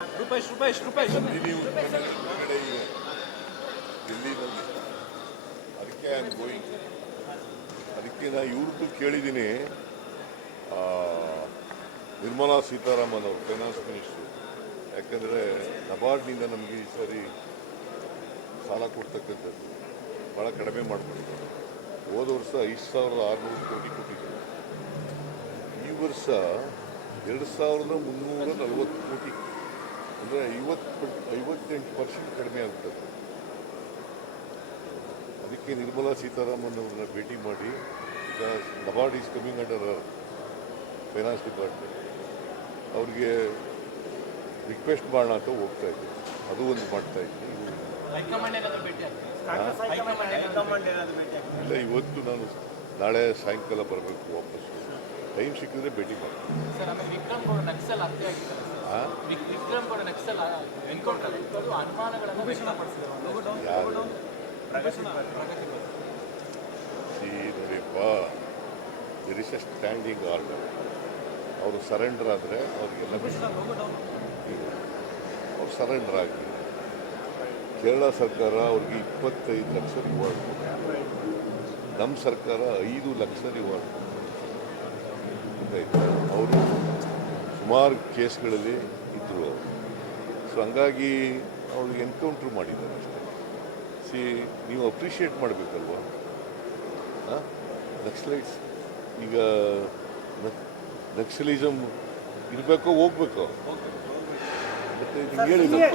ರೂಪೇಶ್ ರೂಪೇಶ್ ರೂಪೇಶ್. ಅದಕ್ಕೆ ಅದಕ್ಕೆ ನಾ ಇವ್ರದ್ದು ಕೇಳಿದ್ದೀನಿ ನಿರ್ಮಲಾ ಸೀತಾರಾಮನ್ ಅವರು ಫೈನಾನ್ಸ್ ಮಿನಿಸ್ಟ್ರು ಯಾಕಂದರೆ ನಬಾರ್ಡ್ನಿಂದ ನಮಗೆ ಈ ಸಾರಿ ಸಾಲ ಕೊಡ್ತಕ್ಕಂಥದ್ದು ಭಾಳ ಕಡಿಮೆ ಮಾಡಿಬಿಟ್ಟಿದ್ದಾರೆ ಹೋದ ವರ್ಷ ಐದು ಸಾವಿರದ ಆರುನೂರು ಕೋಟಿ ಕೊಟ್ಟಿದ್ದರು ಈ ವರ್ಷ ಎರಡು ಸಾವಿರದ ಮುನ್ನೂರ ನಲವತ್ತು ಕೋಟಿ ಅಂದರೆ ಐವತ್ತು ಐವತ್ತೆಂಟು ಪರ್ಸೆಂಟ್ ಕಡಿಮೆ ಆಗ್ತದೆ ಅದಕ್ಕೆ ನಿರ್ಮಲಾ ಸೀತಾರಾಮನ್ ಅವ್ರನ್ನ ಭೇಟಿ ಮಾಡಿ ದಬಾಡ್ NABARD is coming under finance department. ಅವ್ರಿಗೆ ರಿಕ್ವೆಸ್ಟ್ ಮಾಡೋಣ ಅಂತ ಹೋಗ್ತಾ ಇದ್ದೆ. ಅದು ಒಂದು ಮಾಡ್ತಾ ಇದ್ದೀನಿ ಇಲ್ಲ ಇವತ್ತು ನಾನು ನಾಳೆ ಸಾಯಂಕಾಲ ಬರಬೇಕು ವಾಪಸ್ಸು. ಟೈಮ್ ಸಿಕ್ಕಿದ್ರೆ ಭೇಟಿ ಮಾಡ್ತೀನಿ. There is a standing order ಅವರು ಸರೆಂಡರ್ ಆದರೆ ಅವ್ರಿಗೆಲ್ಲ ಅವ್ರು ಸರೆಂಡರ್ ಆಗಲಿ. ಕೇರಳ ಸರ್ಕಾರ ಅವ್ರಿಗೆ ಇಪ್ಪತ್ತೈದು ಲಕ್ಷ ರಿವಾರ್ಡ್ ನಮ್ಮ ಸರ್ಕಾರ ಐದು ಲಕ್ಷ ರಿವಾರ್ಡ್ ಗೊತ್ತಾಯ್ತಾ? ಸುಮಾರು ಕೇಸ್ಗಳಲ್ಲಿ ಇದ್ದರು ಅವರು. ಸೊ ಹಂಗಾಗಿ ಅವ್ರಿಗೆ ಎನ್ಕೌಂಟ್ರ್ ಮಾಡಿದ್ದಾರೆ ಅಷ್ಟೇ. ಸಿ ನೀವು ಅಪ್ರಿಷಿಯೇಟ್ ಮಾಡಬೇಕಲ್ವಾ? ನಕ್ಸಲೈಟ್ಸ್ ಈಗ ನಕ್ಸಲಿಸಮ್ ಇರಬೇಕೋ ಹೋಗ್ಬೇಕೋ? ಮತ್ತೆ ನಿಮ್ಗೆ